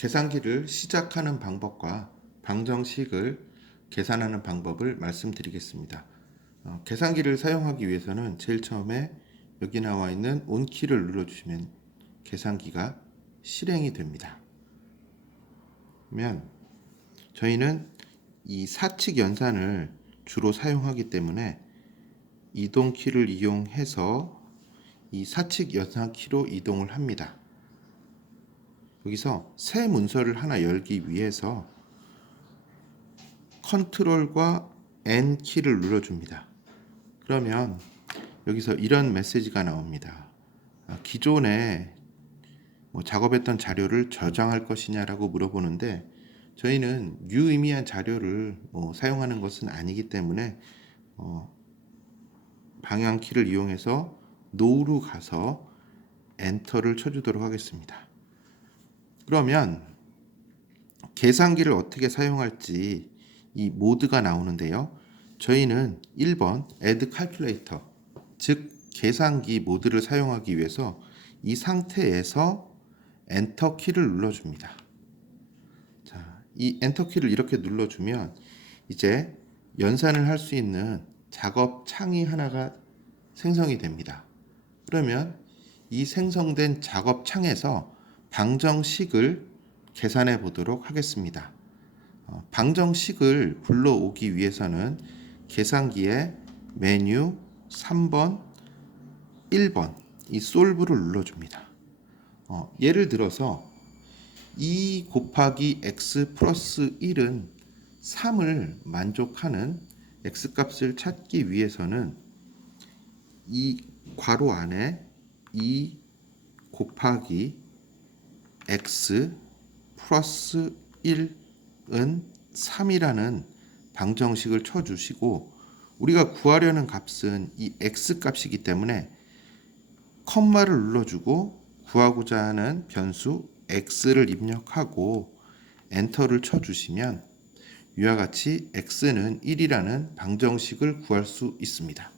계산기를 시작하는 방법과 방정식을 계산하는 방법을 말씀드리겠습니다. 계산기를 사용하기 위해서는 제일 처음에 여기 나와 있는 온키를 눌러주시면 계산기가 실행이 됩니다. 그러면 저희는 이 사칙 연산을 주로 사용하기 때문에 이동 키를 이용해서 이 사칙 연산 키로 이동을 합니다. 여기서 새 문서를 하나 열기 위해서 컨트롤과 N 키를 눌러줍니다. 그러면 여기서 이런 메시지가 나옵니다. 기존에 작업했던 자료를 저장할 것이냐라고 물어보는데 저희는 유의미한 자료를 사용하는 것은 아니기 때문에 방향 키를 이용해서 No로 가서 엔터를 쳐주도록 하겠습니다. 그러면 계산기를 어떻게 사용할지 이 모드가 나오는데요. 저희는 1번 Add Calculator, 즉 계산기 모드를 사용하기 위해서 이 상태에서 엔터 키를 눌러줍니다. 자, 이 엔터 키를 이렇게 눌러주면 이제 연산을 할 수 있는 작업 창이 하나가 생성이 됩니다. 그러면 이 생성된 작업 창에서 방정식을 계산해 보도록 하겠습니다. 방정식을 불러오기 위해서는 계산기에 메뉴 3번, 1번 이 솔브를 눌러줍니다. 예를 들어서 2 곱하기 x 플러스 1은 3을 만족하는 x값을 찾기 위해서는 이 괄호 안에 2 곱하기 x 플러스 1은 3이라는 방정식을 쳐주시고 우리가 구하려는 값은 이 x값이기 때문에 컴마를 눌러주고 구하고자 하는 변수 x를 입력하고 엔터를 쳐주시면 위와 같이 x는 1이라는 방정식을 구할 수 있습니다.